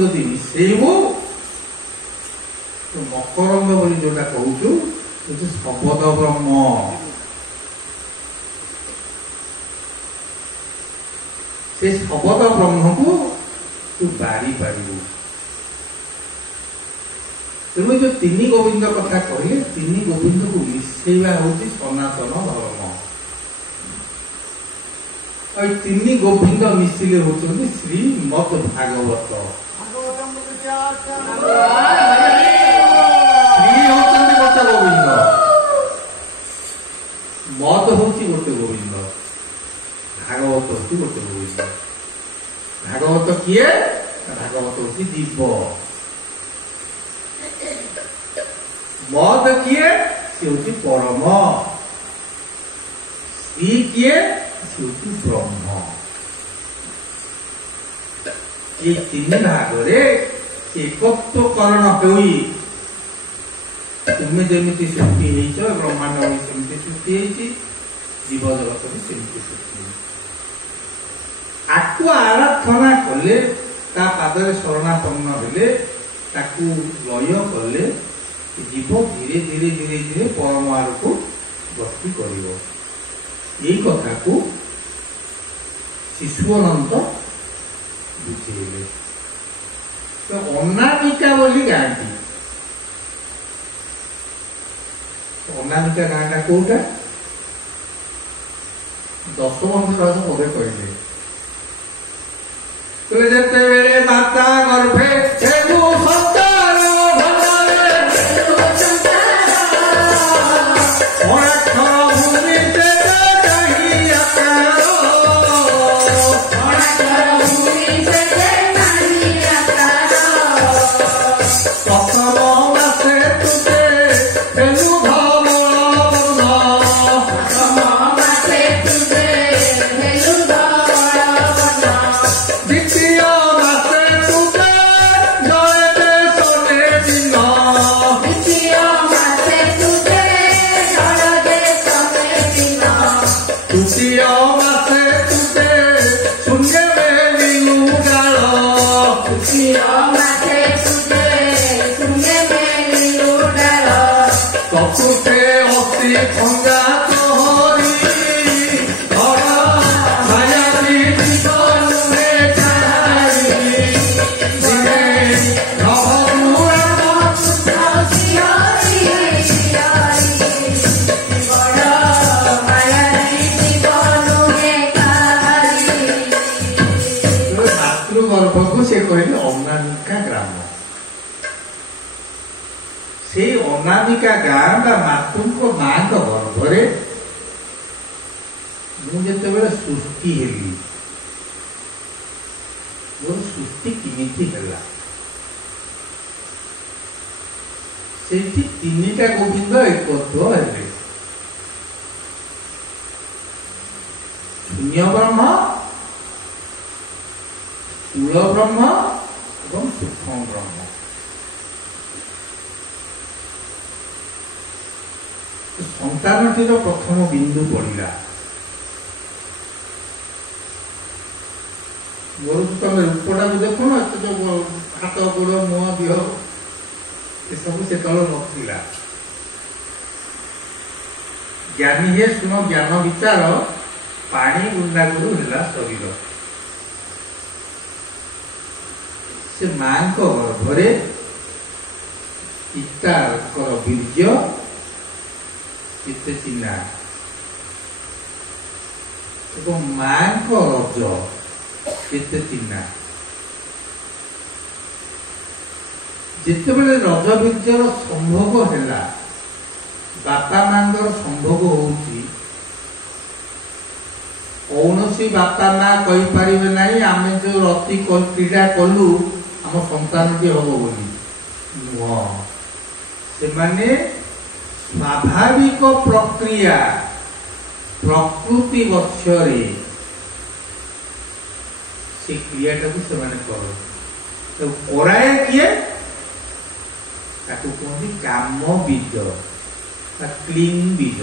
ଯଦି ମିଶେଇବୁ ମକରନ୍ଦ ବୋଲି ଯୋଉଟା କହୁଛୁ ଶବଦ ବ୍ରହ୍ମ। ସେ ଶବଦ ବ୍ରହ୍ମକୁ ତୁ ବାରି ପାରିବୁ। ତେଣୁ ଯୋଉ ତିନି ଗୋବିନ୍ଦ କଥା କହିଲେ, ତିନି ଗୋବିନ୍ଦକୁ ମିଶେଇବା ହଉଛି ସନାତନ ଧର୍ମ। ଆଉ ତିନି ଗୋବିନ୍ଦ ମିଶିଲେ ହଉଛନ୍ତି ଶ୍ରୀମଦ୍ ଭାଗବତ। ଶ୍ରୀ ହଉଛନ୍ତି ଗୋଟେ ଗୋବିନ୍ଦ, ମଦ ହଉଛି ଗୋଟେ ଗୋବିନ୍ଦ, ଭାଗବତ ହଉଛି ଗୋଟେ ଗୋବିନ୍ଦ। ଭାଗବତ କିଏ? ଭାଗବତ ହଉଛି ଜୀବ। ମଦ କିଏ? ସେ ହଉଛି ପରମ। ଶ୍ରୀ କିଏ? ସେ ହଉଛି ବ୍ରହ୍ମ। এই ତିନି ଭାଗରେ ଏକତ୍ୱକରଣ ହୋଇ ତୁମେ ଯେମିତି ସୃଷ୍ଟି ହେଇଛ, ବ୍ରହ୍ମାଣ୍ଡ ବି ସେମିତି ସୃଷ୍ଟି ହେଇଛି, ଜୀବଜଗତ ବି ସେମିତି ସୃଷ୍ଟି ହେଇଛି। ଆକୁ ଆରାଧନା କଲେ, ତା ପାଦରେ ଶରଣାପନ୍ନ ହେଲେ, ତାକୁ ଲୟ କଲେ, ଜୀବ ଧୀରେ ଧୀରେ ଧୀରେ ଧୀରେ ପରମ ଆଡ଼କୁ ଗତି କରିବ। এই কথাକୁ ଶିଶୁଅନନ୍ତ ବୁଝେଇଲେ। ଅନାମିକା ବୋଲି ଗାଁଟି, ଅନାମିକା ଗାଁଟା କୋଉଟା? ଦଶବନ୍ଧୁ ରାଜ ପଦେ କହିଲେ, ଯେତେବେଳେ ମାତା ଗର୍ଭେ ଅନାମିକା ଗାଁ ବା ମାତୃଙ୍କ ମାଙ୍କ ଗର୍ଭରେ ମୁଁ ଯେତେବେଳେ ସୃଷ୍ଟି ହେଲି, ମୋର ସୃଷ୍ଟି କେମିତି ହେଲା? ସେଇଠି ତିନିଟା ଗୋବିନ୍ଦ ଏକତ୍ୱ ହେଲେ। ଶୂନ୍ୟ ବ୍ରହ୍ମ, ସ୍ଥୂଳ ବ୍ରହ୍ମ ଏବଂ ସୂକ୍ଷ୍ମ ବ୍ରହ୍ମ। ସନ୍ତାନଟିର ପ୍ରଥମ ବିନ୍ଦୁ ପଡ଼ିଲା। ମୋର ତମେ ରୂପଟାକୁ ଦେଖୁନ, ଏତେ ଯୋଉ ହାତ ଗୋଡ଼ ମୁହଁ ଦେହ ଏସବୁ ସେତେବେଳେ ନଥିଲା। ଜ୍ଞାନୀ ହେ ଶୁଣ ଜ୍ଞାନ ବିଚାର, ପାଣି ବୁନ୍ଦାଗୁରୁ ହେଲା ଶରୀର। ସେ ମାଙ୍କ ଗର୍ଭରେ ପିତାଙ୍କର ବୀର୍ଯ୍ୟ କେତେ ଚିହ୍ନା ଏବଂ ମାଙ୍କ ରଜ କେତେ ଚିହ୍ନା। ଯେତେବେଳେ ରଜ ବୀର୍ଯ୍ୟର ସମ୍ଭୋଗ ହେଲା, ବାପା ମାଙ୍କର ସମ୍ଭୋଗ ହଉଛି କୌଣସି ବାପା ମା କହିପାରିବେ ନାହିଁ ଆମେ ଯୋଉ ରତି କ୍ରୀଡ଼ା କଲୁ ଆମ ସନ୍ତାନଟି ହବ ବୋଲି ନୁହଁ। ସେମାନେ ସ୍ୱାଭାବିକ ପ୍ରକ୍ରିୟା ପ୍ରକୃତି ବଶ୍ୟରେ ସେ କ୍ରିୟାଟାକୁ ସେମାନେ କରନ୍ତି। କରାଏ କିଏ? ତାକୁ କୁହନ୍ତି କାମ ବୀଜ ବା କ୍ଲିଂ ବୀଜ।